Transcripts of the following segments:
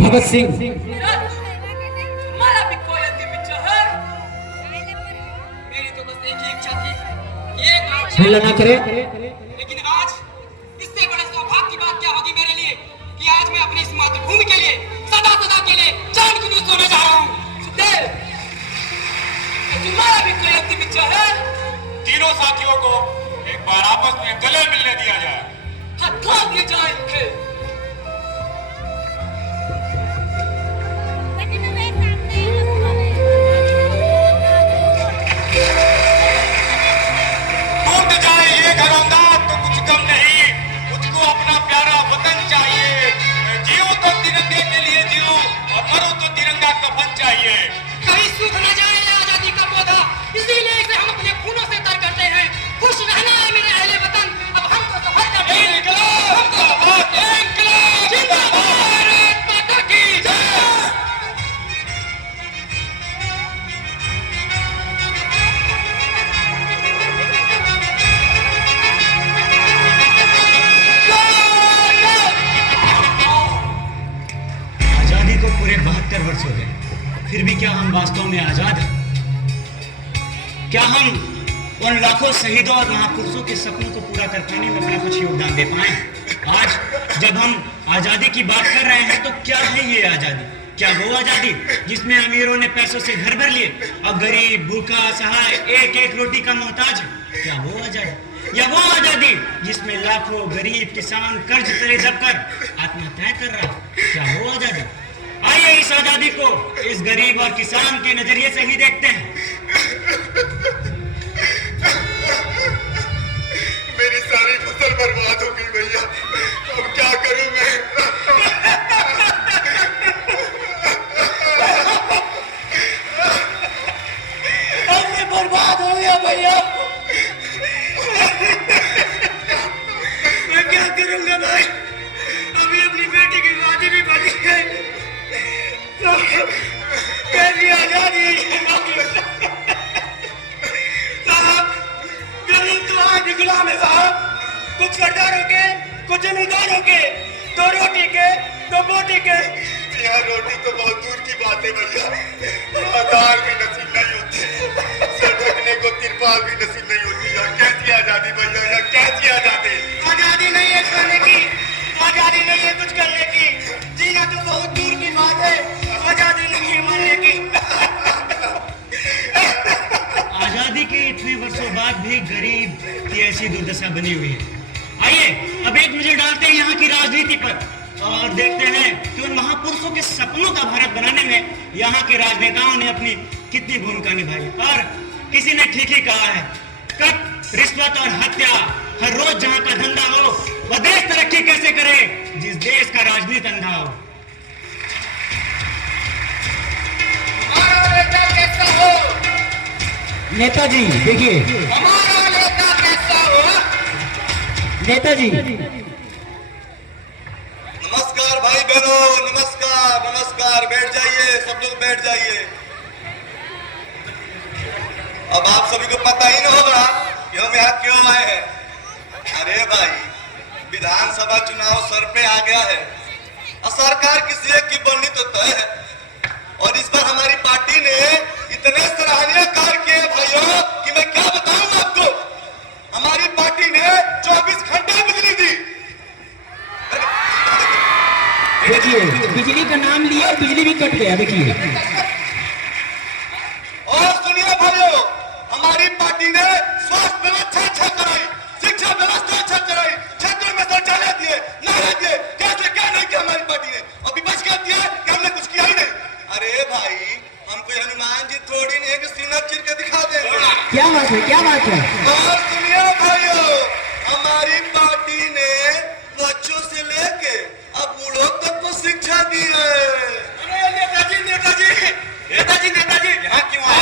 भगत सिंह हमारा भी कोई अंतिम इच्छा है। मेरी तो बस एक ही इच्छा थी, हल्ला ना करे। लेकिन आज इससे बड़ा सौभाग्य की बात क्या होगी मेरे लिए कि आज मैं अपनी इस मातृभूमि के लिए सदा सदा के लिए जान की नींद सोने जा रहा हूँ। सुखदेव, तुम्हारा भी कोई अंतिम इच्छा है? तीनों साथियों को एक बार आपस में गले मिलने दिया जाए। हाथ थाम दिए जाए। टूट जाए ये घरौंदा तो कुछ कम नहीं, मुझको अपना प्यारा वतन चाहिए। जियो तो तिरंगे के लिए जियो और मरो तो तिरंगा कफन चाहिए। कहीं सूख न जाए आजादी का पौधा, इसीलिए इसे हम अपने खूनों से तर करते हैं। खुश रहना है मेरे अहले वतन, अब हम तो सफर करते हैं। इंकलाब जिंदाबाद, इंकलाब जिंदाबाद, भारत माता की जय। आजादी को पूरे 72 वर्ष हो गए, फिर भी क्या हम वास्तव में आजाद हैं? क्या हम उन लाखों शहीदों और महापुरुषों के सपनों को पूरा कर पाने में अपना कुछ योगदान दे पाए? आज जब हम आजादी की बात कर रहे हैं तो क्या है ये आजादी? क्या वो आजादी जिसमें अमीरों ने पैसों से घर भर लिए और गरीब भूखा असहाय एक एक रोटी का मोहताज है? क्या वो आजादी? या वो आजादी जिसमें लाखों गरीब किसान कर्ज तले दबकर आत्महत्या कर रहा है? क्या वो आजादी? आइए इस आजादी को इस गरीब और किसान के नजरिए से ही देखते हैं। मेरी सारी फसल बर्बाद हो गई भैया, अब क्या करूं मैं? अब मैं बर्बाद हो गया भैया। मैं क्या करूंगा भाई? अभी अपनी बेटी की शादी भी बनी है। कैसी आजादी है साहब? गरीब तो आज गुलाम है साहब, कुछ सरदारों के कुछ जमींदारों के, दो रोटी के दो बोटी के। यहाँ रोटी तो बहुत दूर की बात है भैया, दाल भी नसीब नहीं होती, सर ढकने को तिरपाल भी नसीब नहीं होती। यहाँ कैसी आजादी भैया, यहाँ कैसी आजादी? आजादी नहीं है खाने की, आजादी नहीं है कुछ करने की, जीना तो बहुत दूर की बात है। आजादी नहीं है मरने की। आजादी के इतने वर्षों बाद भी गरीब की ऐसी दुर्दशा बनी हुई है। आइए अब एक नजर डालते हैं यहाँ की राजनीति पर और देखते हैं कि उन महापुरुषों के सपनों का भारत बनाने में यहाँ के राजनेताओं ने अपनी कितनी भूमिका निभाई। और किसी ने ठीक ही कहा है, कब रिश्वत और हत्या हर रोज जहाँ का धंधा हो, वह देश तरक्की कैसे करे जिस देश का राजनीति अंधा हो। हमारा नेता कैसा हो? नेताजी देखिए, हमारा नेता कैसा हो? नेताजी नमस्कार भाई बहनों, नमस्कार नमस्कार, बैठ जाइए, सब लोग बैठ जाइए। अब आप सभी को पता ही नहीं होगा कि हम यहाँ क्यों आए हैं। अरे भाई, विधानसभा चुनाव सर पे आ गया है और सरकार किसी एक की बननी तो तय है। और इस बार हमारी पार्टी ने इतने सराहनीय कार्य किए भाइयों कि मैं क्या बताऊं आपको। हमारी पार्टी ने 24 घंटे बिजली दी। देखिए, बिजली का नाम लिया, बिजली भी कट गया। देखिए, और सुनिए भाइयों, हमारी पार्टी ने स्वास्थ्य व्यवस्था अच्छा कराई, शिक्षा व्यवस्था अच्छा कराई, क्षेत्रों में शौचालय दिए, नारे दिए, कैसे क्या नहीं किया हमारी पार्टी ने। और विपक्ष क्या दिया कि हमने कुछ किया ही नहीं। अरे भाई, हम कोई हनुमान जी थोड़ी नहीं है कि सीना चीर के दिखा देंगे। क्या बात है, क्या बात है? और सुनिए भाइयों, हमारी पार्टी ने बच्चों से लेके अब बूढ़ों तक को शिक्षा दी है। अरे नेताजी नेताजी नेताजी नेताजी, यहाँ क्यों आए?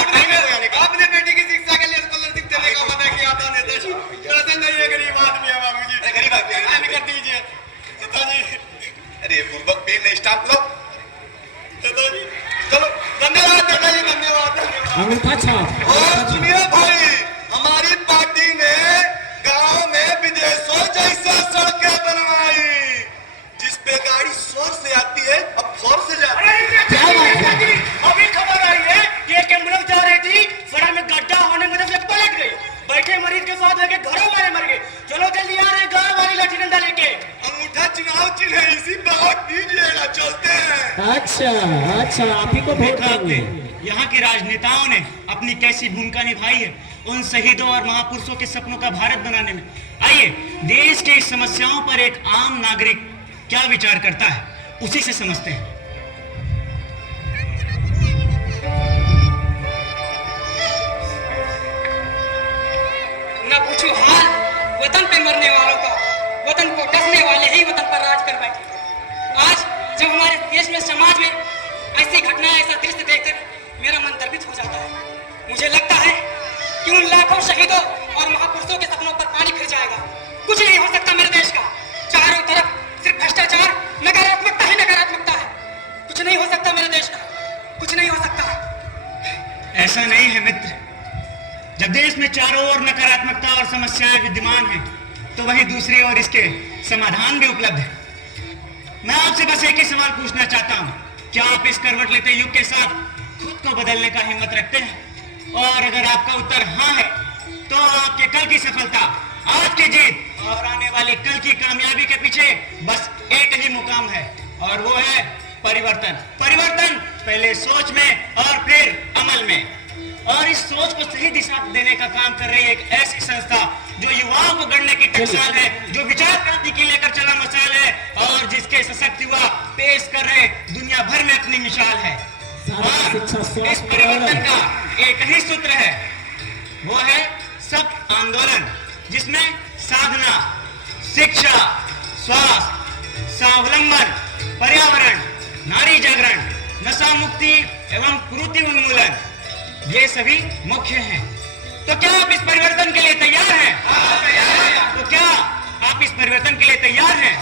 आपने बेटी की शिक्षा के लिए स्कॉलरशिप देने का वादा किया था नेताजी। ऐसे नहीं है, गरीब आदमी है बाबूजी। गरीब आदमी है, कर दीजिए नेताजी। अरे बुर्बक पे नहीं स्टाफ लो नेताजी चलो। अंगूठा छाप। और सुनिए भाई, हमारी पार्टी ने गांव में विदेशों जैसा सड़कें बनवाई, जिस पे गाड़ी शोर से आती है अब शोर से जाती है। क्या बात है? अभी खबर आई है कि एक एम्बुलेंस जा रही थी, सड़क में गड्ढा होने की वजह से पलट गई, बैठे मरीज के साथ लेके घरों वाले मर गए। चलो जल्दी आ रहे गाँव वाली लाठी डंडा लेके। अंगूठा चुनाव चिन्ह है, इसी पे वोट दीजिएगा, चलते हैं। अच्छा आप ही को वोट देखा आपने देंगे। यहाँ के राजनेताओं ने अपनी कैसी भूमिका निभाई है उन शहीदों और महापुरुषों के सपनों का भारत बनाने में। आइए देश के इस समस्याओं पर एक आम नागरिक क्या विचार करता है, उसी से समझते हैं। न पूछो हाल वतन पे मरने वालों का, वतन को डसने वाले ही वतन पर राज कर बैठे। आज जब हमारे देश में, समाज में ऐसी घटनाएं, ऐसा दृश्य देखकर मेरा मन द्रवित हो जाता है। मुझे लगता है कि उन लाखों शहीदों और महापुरुषों के सपनों पर पानी फिर जाएगा। कुछ नहीं हो सकता मेरे देश का, चारों तरफ सिर्फ भ्रष्टाचार, नकारात्मकता ही नकारात्मकता है। कुछ नहीं हो सकता मेरे देश का, कुछ नहीं हो सकता। ऐसा नहीं है मित्र, जब देश में चारों ओर नकारात्मकता और समस्याएं विद्यमान हैं, तो वहीं दूसरी ओर इसके समाधान भी उपलब्ध है। मैं आपसे बस एक ही सवाल पूछना चाहता हूं, क्या आप इस करवट लेते युग के साथ खुद को बदलने का हिम्मत रखते हैं? और अगर आपका उत्तर हाँ है, तो आपके कल की सफलता, आज की जीत और आने वाले कल की कामयाबी के पीछे बस एक ही मुकाम है, और वो है परिवर्तन। परिवर्तन पहले सोच में और फिर अमल में। और इस सोच को सही दिशा देने का काम कर रही एक ऐसी संस्था जो युवाओं को गढ़ने की टकसाल है, जो विचार क्रांति की लेकर चला मसाल है, और जिसके सशक्त युवा पेश कर रहे दुनिया भर में अपनी मिसाल है। और इस परिवर्तन का एक ही सूत्र है, वो है सब आंदोलन, जिसमें साधना, शिक्षा, स्वास्थ्य, स्वावलंबन, पर्यावरण, नारी जागरण, नशा मुक्ति एवं कुरीति उन्मूलन, ये सभी मुख्य हैं। तो क्या आप इस परिवर्तन के लिए तैयार हैं? तो क्या आप इस परिवर्तन के लिए तैयार हैं?